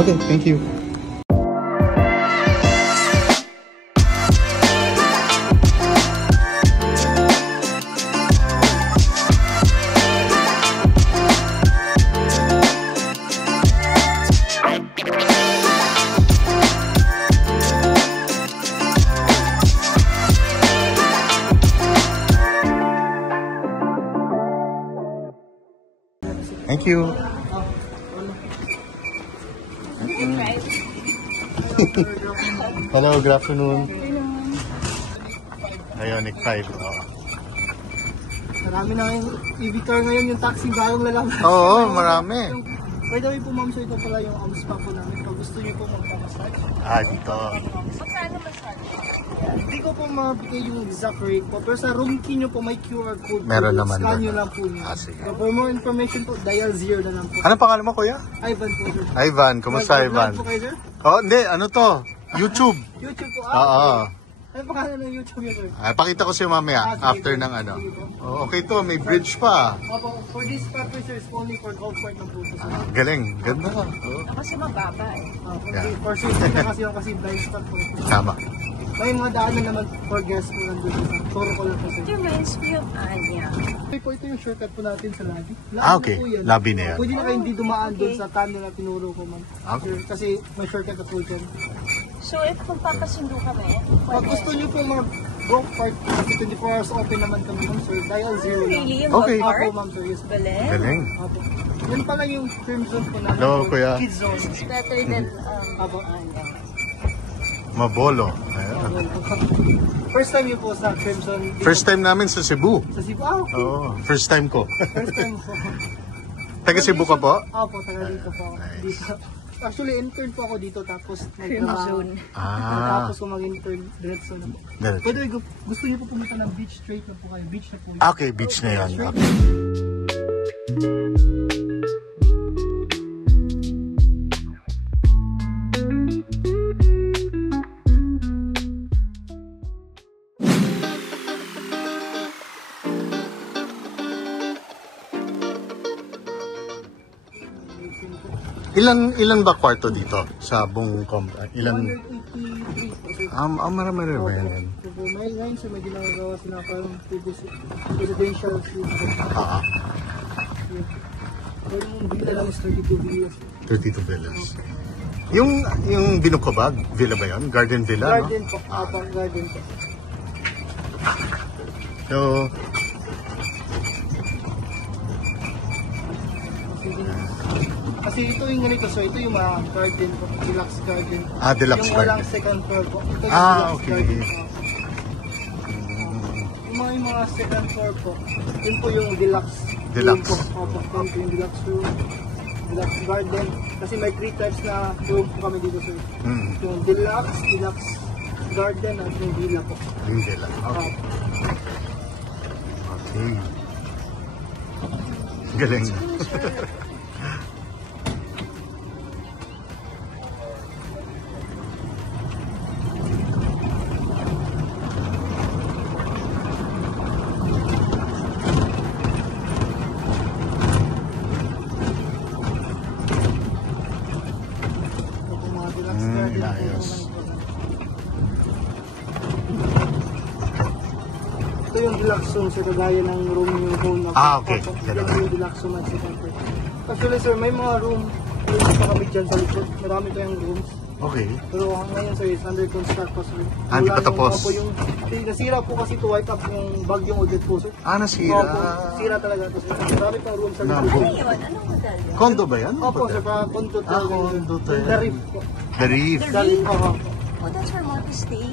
Okay, thank you. Thank you. Hello, good afternoon. Ioniq 5. Marami na yung EV car ngayon, yung taxi bagong lalabas. Oo, marami. By the way po ma'am, so ito pala yung spa po namin. Pag gusto niyo po magpa-massage. Dito. Magkano massage? Hindi ko po mabigay yung exact rate po, pero sa room key nyo po may QR code. Meron po. naman Scan doon. nyo lang po niyo. Sige. So for more information po, dial 0 na lang po. Anong pangalan mo, kuya? Ivan po sir. Ivan, kumusta Ivan? Vlog po kayo sir? Oh, hindi, ano to? YouTube. YouTube po. Oo. Ano pangalan ng YouTube nyo sir? Pakita ko sa'yo mamaya, Sige, after sige. ng ano. Sige po. Oh, okay to, may bridge pa. Opo, for this purpose sir, it's only for golf cart ng po. Galing, ganda. Oh. Kasi mababa eh. Yeah. For safety na kasi yung kasi blind spot po. Tama. May mga daanan naman for guests po nandun sa toro ko lang po sir. It reminds me of Anya. Ito yung shortcut po natin sa lobby. Okay. Po yan. Lobby na yan. Pwede na kayo hindi dumaan doon sa tunnel na tinuro ko ma'am. Okay. Sir, kasi may shortcut na po dyan. So if kung papasundo kami, Pag gusto nyo po mag-go park, kasi 24 hours open naman kami ma'am sir. Dial 0 lang. really, yung Okay. golf Apo cart? ma'am sir, yes. Galing. Galing. Apo. Yan pala yung trim zone po namin. Hello, for kuya. Kids zone. It's better than Apo. Anya. Mabolo. Ayan. First time yun po sa trim zone. dito First time namin sa Cebu. Sa Cebu. Ah, okay. Oo, first time ko. First time po. Taga Cebu ka po? Apo, taga dito po ako. Nice. Dito. Actually, intern po ako dito tapos Trim zone. Tapos ko mag-intern diretso na po. Diretso. By the way, gusto niyo po pumunta ng beach straight na po kayo. Beach na po yun. Okay, beach na yan. Straight. Okay. Ilan ba kwarto dito sa buong ilan? 183 po. Marami rin ba yan? So, po, may ngayon siya may ginagawa sila parang residential suite. Pero yung villa lang is 32 villas. 32 villas. Yung Binukobag, villa ba yan? Garden villa, Garden no? po. Apang garden po. So, Kasi ito yung ganito, so ito yung garden po, deluxe garden. deluxe yung walang garden. second floor po. Ito yung deluxe Okay. garden po. Yung mga second floor po, yun po yung deluxe. Deluxe. Room po. Opo, yun po yung deluxe room, deluxe garden. Kasi may 3 types na room po kami dito sir. Yung deluxe garden, at yung villa po. Yung villa. Okay. Okay. Galing. Ito yung mga deluxe garden. ayos. Ito yung deluxe room sa kagaya ng room yung home na Okay. Yan yung deluxe room at second floor. Actually sir, may mga rooms pa kami dyan sa likod. Marami tayong rooms. Okay. Pero ngayon sir is under construct po sir. Hindi pa Wala tapos. yung nasira po kasi to wipe up yung bagyong Odette po sir. Nasira. Opo, sira talaga to sir. Marami pang rooms sa Naku. likod. Ano yun? Anong model yun? Condo ba yan? Opo sir, para condo talaga. condo to Yung yan. The Reef po. The Reef. The Reef, oo. Oh, that's where more to stay.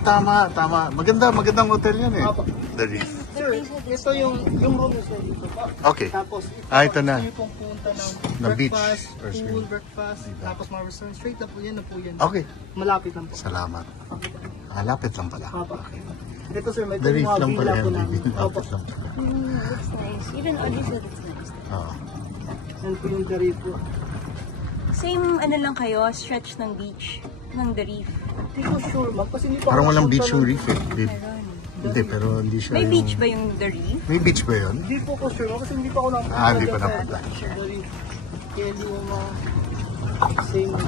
Tama. Magandang hotel yan eh. Opo. The Reef. Sir, ito yung room is dito po. Okay. Tapos Ito na. gusto niyo pong punta Ng beach breakfast, or pool, swimming. breakfast, tapos mga restaurant, straight na po yan. Okay. Malapit lang po. Salamat. Lapit lang pala. Papa. Ito sir, may The Reef mga lang pala villa po yan. namin. Opo. Lapit lang. Looks nice. Even Audrey said it's nice. Oo. Yan po yung The Reef po. Same ano lang kayo, stretch ng beach ng The Reef. Hindi ko sure ma'am, kasi hindi pa Parang ako walang napunta beach yung ng- Reef eh. Hindi, pero hindi siya May yung... beach ba yung The Reef? May beach ba yun? Hindi po ko sure ma'am, kasi hindi pa ako napunta. Hindi pa dyan napunta. sa The Reef. Kaya hindi mo Same with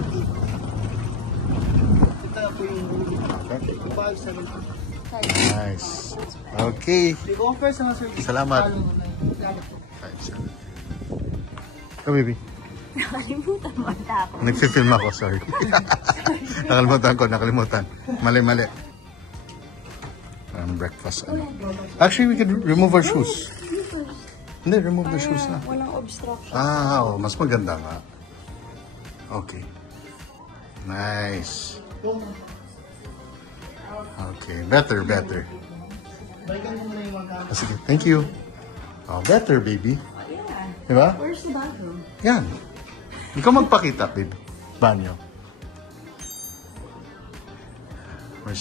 ito na po yung Okay. 570. Nice. Okay. Nag-offer sa mga service. Salamat. Salamat po. Come, baby. Nakalimutan mo ang tapo. Nagfi-film ako, sorry. Nakalimutan. Mali. Breakfast. Actually, we could remove our shoes. Hindi, remove the shoes na. Walang obstruction. Oh, mas maganda nga. Okay. Nice. Okay, better. Balikan mo muna yung mga Sige, thank you. Oh, better, baby. Yeah. Diba? Where's the bathroom? Yan. Ikaw magpakita, baby. Banyo.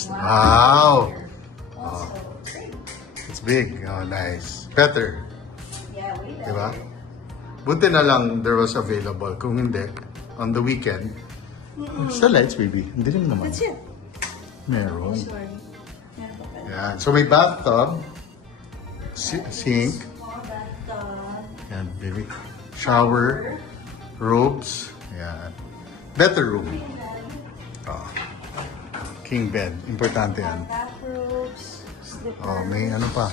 Wow! Oh. It's big. Oh, nice. Better. Yeah, wait. Diba? Buti na lang there was available. Kung hindi, on the weekend, sa lights, baby. Hindi rin naman. That's it. Meron. Sorry. Meron pa pala. Yan. So may bathtub, sink, Small bathtub. yan, baby. Shower, robes, yan. Better room. Oh. King bed. Importante yan. Bathrobes. Slippers. Oh, may ano pa.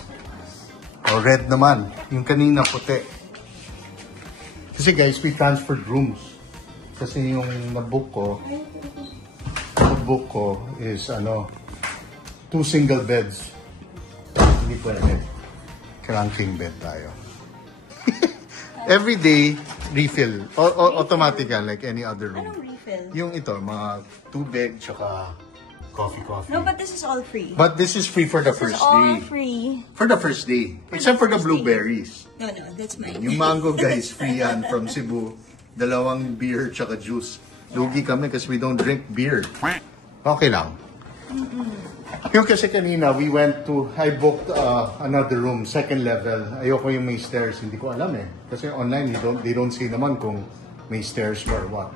Oh, red naman. Yung kanina puti. Kasi guys, we transferred rooms. Kasi yung nabook ko is 2 single beds. Hindi pwede. Kailangan king bed tayo. Every day, refill. Automatic yan, like any other room. Anong refill? Yung ito, mga tubig, tsaka coffee. No, but this is all free. But this is free for the This first is all day. free. For the first day. Except for the blueberries. No, that's mine. Yung mango, guys, free yan from Cebu. 2 beer tsaka juice. Lugi kami kasi we don't drink beer. Okay lang. Yung kasi kanina, I booked another room, second level. Ayoko yung may stairs. Hindi ko alam eh. Kasi online, they don't say naman kung may stairs or what.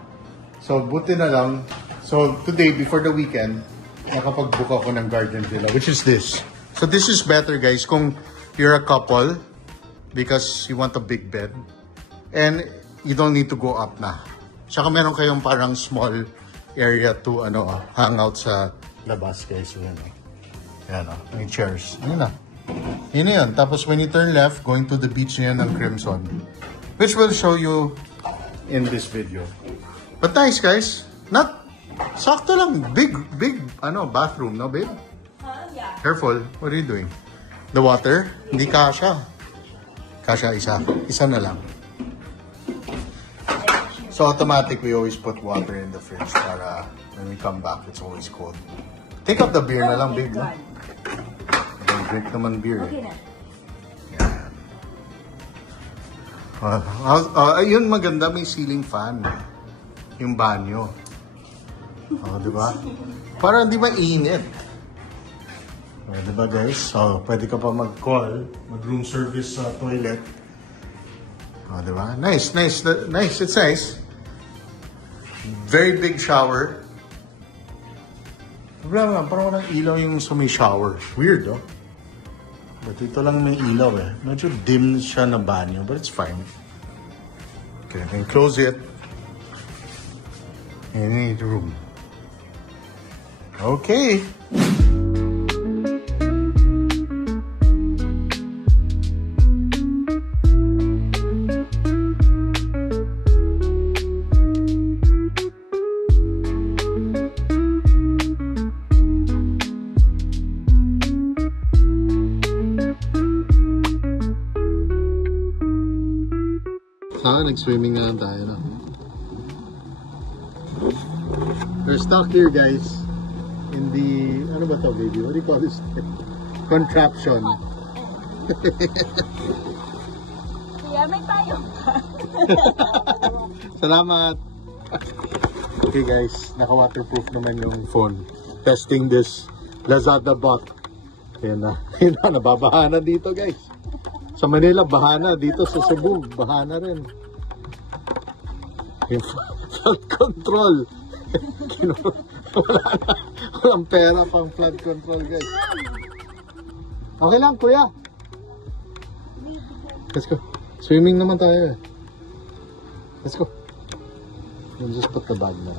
So, buti na lang. So, today, before the weekend, nakapag-book ako ng Garden Villa, which is this. So, this is better, guys, kung you're a couple because you want a big bed. And you don't need to go up na. Tsaka meron kayong parang small area to hang out sa labas, guys. So, yan. May chairs. Yun na. Yun na yun. Tapos when you turn left, going to the beach na yan ng Crimson. Which will show you in this video. But nice, guys. Sakto lang. Big, bathroom, no, babe? Yeah. Careful. What are you doing? The water? Hindi kasha. Kasha isa. Isa na lang. So automatic, we always put water in the fridge para when we come back, it's always cold. Take out the beer na lang, babe. No? Don't drink naman beer. Okay na. Ayun, maganda. May ceiling fan. Yung banyo. Diba? Para di ba init? Diba, guys? So, pwede ka pa mag-call, mag-room service sa toilet. Diba? Nice. It's nice. Very big shower. Parang walang ilaw yung sa may shower. Weird, oh. But ito lang may ilaw eh. Medyo dim siya na banyo, but it's fine. Okay, then close it. And in the room. Okay. Nag-swimming na lang tayo, no? We're stuck here, guys. In the, ano ba to, baby? What do you call this? Contraption. Kaya may tayo pa. Salamat! Okay, guys. Naka-waterproof naman yung phone. Testing this Lazada bot. Yan na. Nababaha na dito, guys. Sa Manila, baha na. Dito sa Cebu, baha na rin. Yung flood control. Walang pera pang flood control, guys. Okay lang, kuya. Let's go. Swimming naman tayo eh. Let's go. We'll just put the bag now.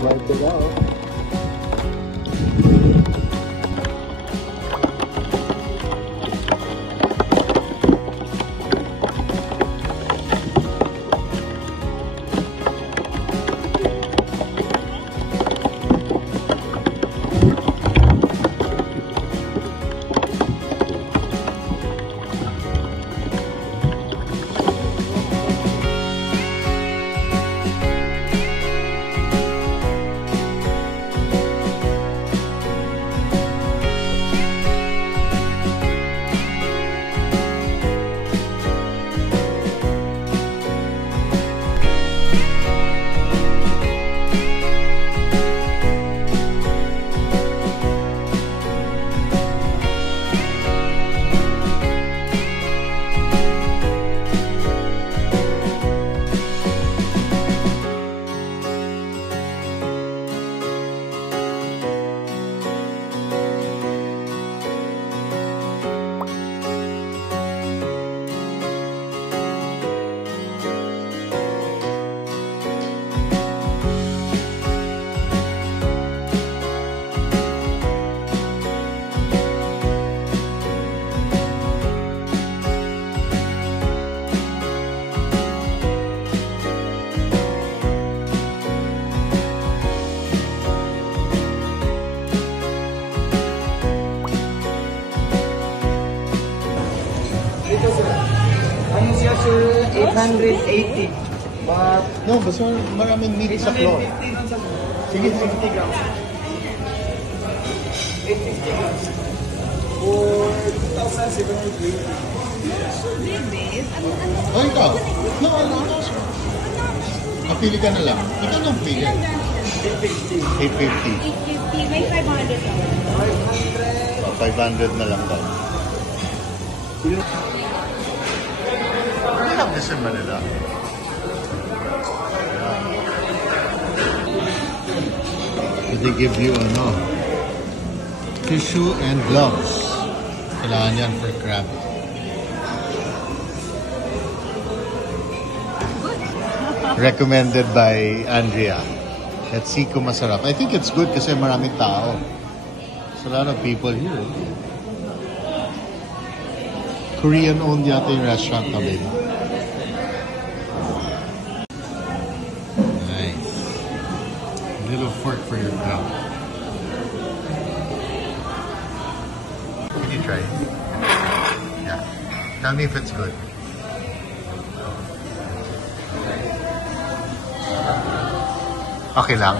Wipe it out. Ano siya sir? 880. But No, basta maraming meat sa floor. 850 lang sa Sige, 50 grams. 850 grams. For 2,780. Oh, ikaw? No, ano? Kapili ka na lang. Ito nang pili. 850. 850. 850, may 500 lang. 500. Oh, 500 na lang daw. We have this in Manila. They give you tissue and gloves. Kailangan yan for crab. Recommended by Andrea. Let's see kung masarap. I think it's good kasi maraming tao. There's a lot of people here. Korean-owned yata yung restaurant na baby. Nice. A little fork for your crab. Can you try it? Yeah. Tell me if it's good. Okay lang.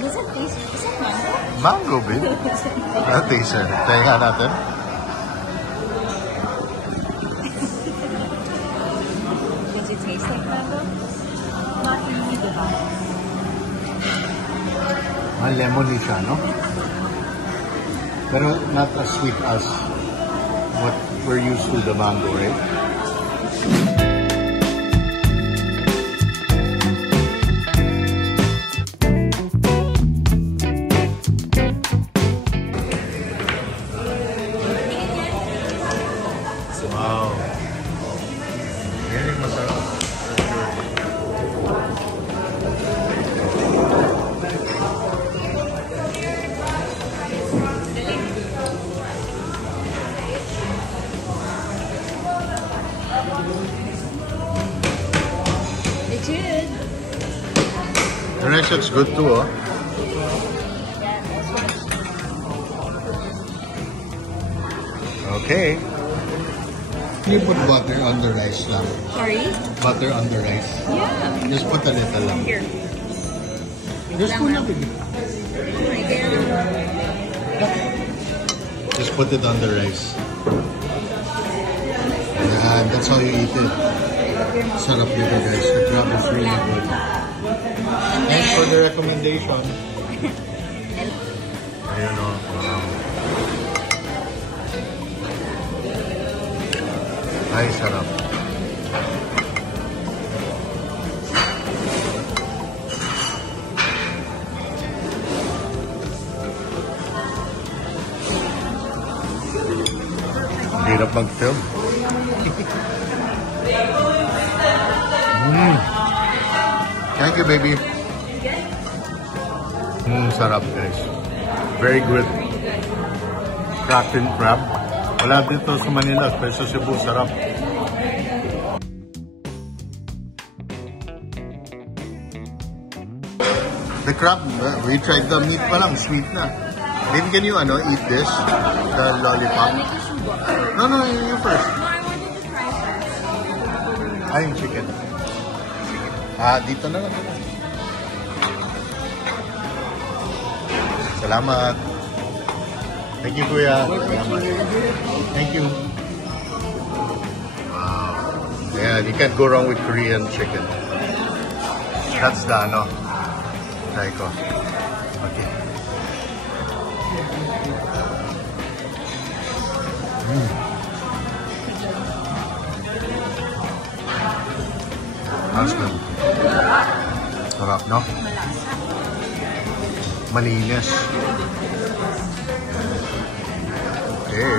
Does it taste, is it mango? Mango, babe. Ano taste it? Tayo nga natin. Does it taste like mango? Not really, diba? Lemony siya, no? Pero not as sweet as what we're used to, the mango, right? Wow. Very masarap. It's good. The rice looks good too, oh. Okay. You put butter on the rice lang. Sorry? Butter on the rice. Yeah. Just put a little lang. Here. Just put it. Right there. Just put it on the rice. And that's how you eat it. Sarap dito, guys. The crab is really good. Thanks for the recommendation. Ayun, oh. Wow. Ay, sarap. mag-film. Thank you, baby. Sarap, guys. Very good. Cracked crab. Wala dito sa Manila, pero sa Cebu, sarap. The crab, we tried the meat pa lang, sweet na. Baby, can you eat this? The lollipop? No, you first. Yung chicken. Dito na lang. Salamat. Thank you, Kuya. Salamat. Thank you. Wow. Yeah, you can't go wrong with Korean chicken. That's the try ko. Okay. That's good. Sarap, no? Malinis. Okay.